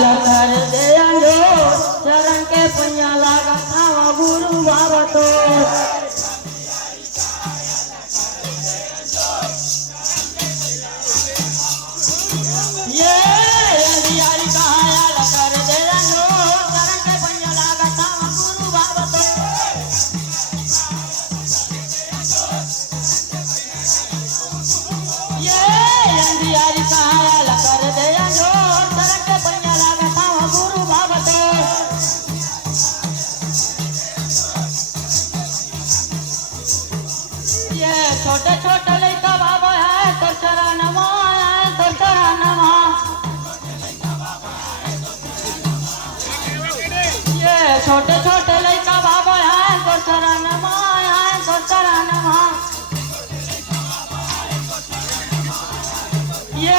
लखर दे जो चरण के पुण्य लागा थावा गुरु बाबा तो ये अंधियारी कहाया लखर दे जो चरण के पुण्य लागा थावा गुरु बाबा तो ये अंधियारी कहाया लखर दे जो चरण के पुण्य लागा थावा गुरु बाबा तो ये छोटे छोटे लइका बाबा है तो चरणवा है तो चरणवा ये छोटे छोटे लइका बाबा है तो चरणवा है तो चरणवा ये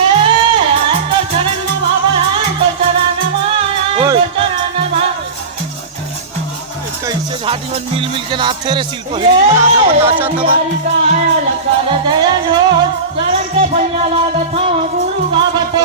है तो चरण में बाबा है तो चरणवा है तो चरणवा कैसे झाड़ी में मिल मिल के नाथे रे शिल्प ही बना था नाचा था लखर दे जो चरण के पुण्य लागत गुरु बाबा तो